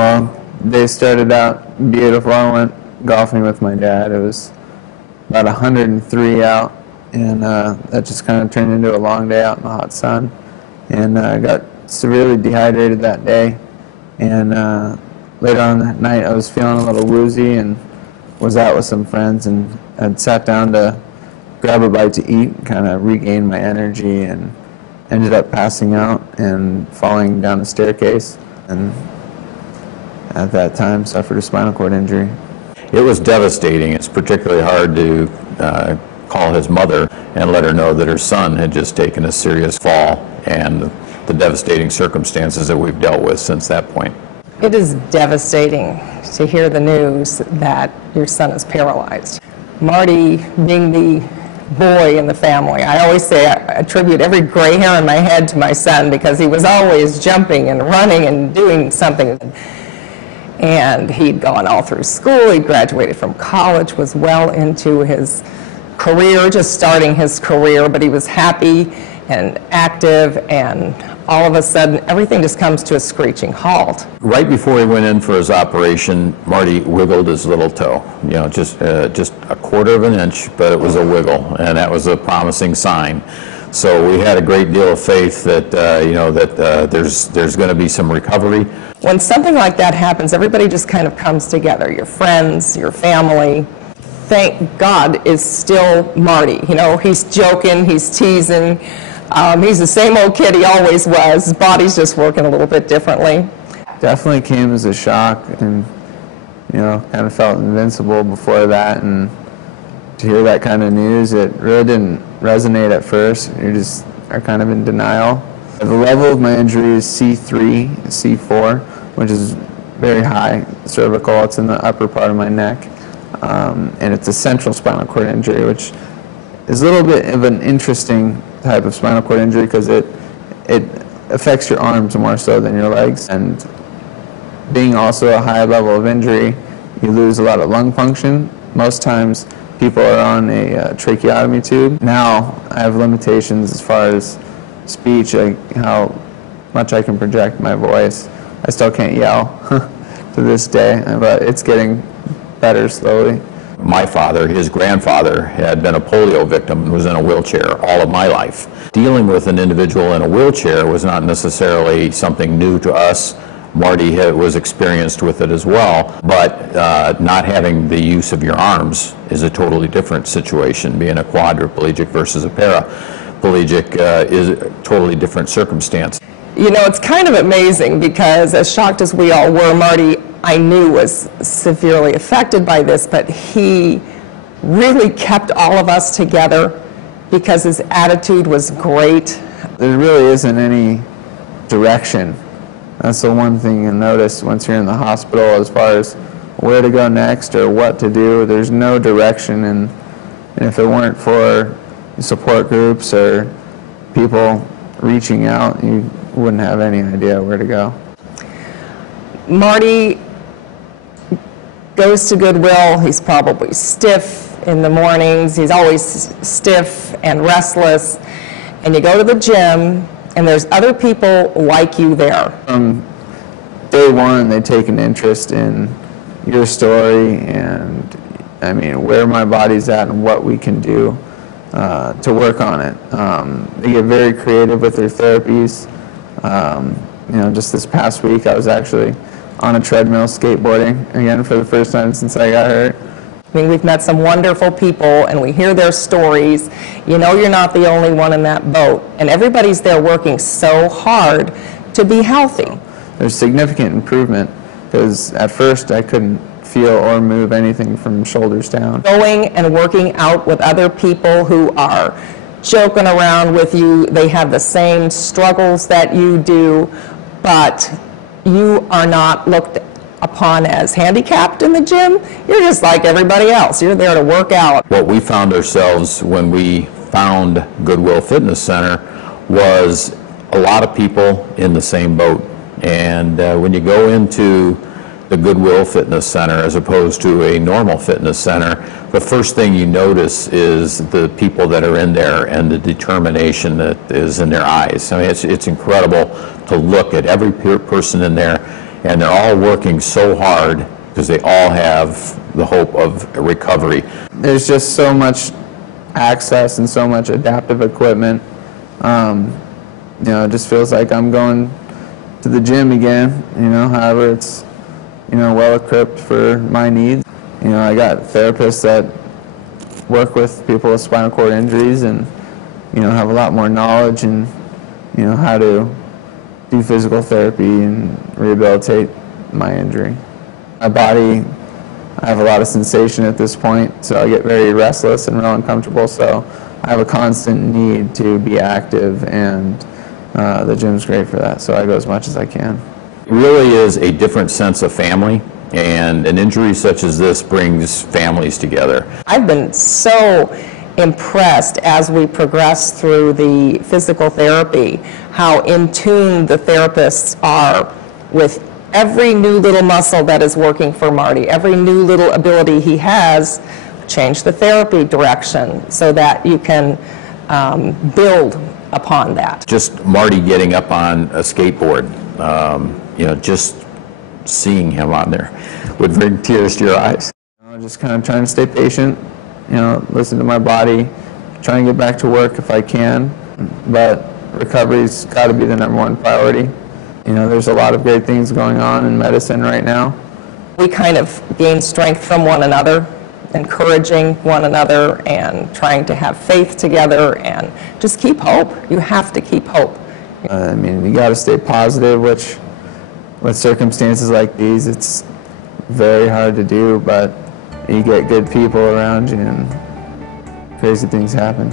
Well, they started out beautiful. I went golfing with my dad. It was about 103 out, and that just kind of turned into a long day out in the hot sun. And I got severely dehydrated that day. And later on that night, I was feeling a little woozy and was out with some friends, and I'd sat down to grab a bite to eat, kind of regain my energy, and ended up passing out and falling down a staircase. And at that time, suffered a spinal cord injury. It was devastating. It's particularly hard to call his mother and let her know that her son had just taken a serious fall, and the devastating circumstances that we've dealt with since that point. It is devastating to hear the news that your son is paralyzed. Marty, being the boy in the family, I always say I attribute every gray hair in my head to my son, because he was always jumping and running and doing something. And he'd gone all through school, he'd graduated from college, was well into his career, just starting his career, but he was happy and active, and all of a sudden everything just comes to a screeching halt. Right before he went in for his operation, Marty wiggled his little toe, you know, just a quarter of an inch, but it was a wiggle, and that was a promising sign. So we had a great deal of faith that there's going to be some recovery. When something like that happens, everybody just kind of comes together. Your friends, your family. Thank God is still Marty. You know, he's joking, he's teasing. He's the same old kid he always was. His body's just working a little bit differently. Definitely came as a shock, and kind of felt invincible before that, and to hear that kind of news, it really didn't resonate at first. You just are kind of in denial. The level of my injury is C3, C4, which is very high cervical. It's in the upper part of my neck, and it's a central spinal cord injury, which is a little bit of an interesting type of spinal cord injury, because it affects your arms more so than your legs. And being also a high level of injury, you lose a lot of lung function. Most times people are on a tracheotomy tube. Now I have limitations as far as speech, like how much I can project my voice. I still can't yell to this day, but it's getting better slowly. My father, his grandfather, had been a polio victim and was in a wheelchair all of my life. Dealing with an individual in a wheelchair was not necessarily something new to us. Marty was experienced with it as well, but not having the use of your arms is a totally different situation. Being a quadriplegic versus a paraplegic is a totally different circumstance. You know, it's kind of amazing, because as shocked as we all were, Marty, I knew, was severely affected by this, but he really kept all of us together because his attitude was great. There really isn't any direction. That's the one thing you'll notice once you're in the hospital, as far as where to go next or what to do. There's no direction, and if it weren't for support groups or people reaching out, you wouldn't have any idea where to go. Marty goes to Goodwill. He's probably stiff in the mornings. He's always stiff and restless. And you go to the gym, and there's other people like you there. From day one, they take an interest in your story and, where my body's at and what we can do to work on it. They get very creative with their therapies. Just this past week, I was actually on a treadmill skateboarding again for the first time since I got hurt. We've met some wonderful people, and we hear their stories. You know, you're not the only one in that boat, and everybody's there working so hard to be healthy. There's significant improvement, because at first I couldn't feel or move anything from shoulders down. Going and working out with other people who are joking around with you, they have the same struggles that you do, but you are not looked upon as handicapped in the gym. You're just like everybody else. You're there to work out. What we found ourselves when we found Goodwill Fitness Center was a lot of people in the same boat. And when you go into the Goodwill Fitness Center as opposed to a normal fitness center, the first thing you notice is the people that are in there and the determination that is in their eyes. It's incredible to look at every person in there and they're all working so hard because they all have the hope of recovery. There's just so much access and so much adaptive equipment. You know, it just feels like I'm going to the gym again, you know, however it's, you know, well equipped for my needs. You know, I got therapists that work with people with spinal cord injuries and, you know, have a lot more knowledge and, you know, how to do physical therapy and rehabilitate my injury. My body, I have a lot of sensation at this point, so I get very restless and real uncomfortable, so I have a constant need to be active, and the gym's great for that, so I go as much as I can. It really is a different sense of family, and an injury such as this brings families together. I've been so impressed as we progress through the physical therapy, how in tune the therapists are with every new little muscle that is working for Marty, every new little ability he has. Change the therapy direction so that you can build upon that. Just Marty getting up on a skateboard, you know, just seeing him on there would bring tears to your eyes. You know, just kind of trying to stay patient, you know, listen to my body, trying to get back to work if I can, but recovery's got to be the #1 priority. You know, there's a lot of great things going on in medicine right now. We kind of gain strength from one another, encouraging one another and trying to have faith together and just keep hope. You have to keep hope. I mean, you got to stay positive, which with circumstances like these, it's very hard to do, but you get good people around you and crazy things happen.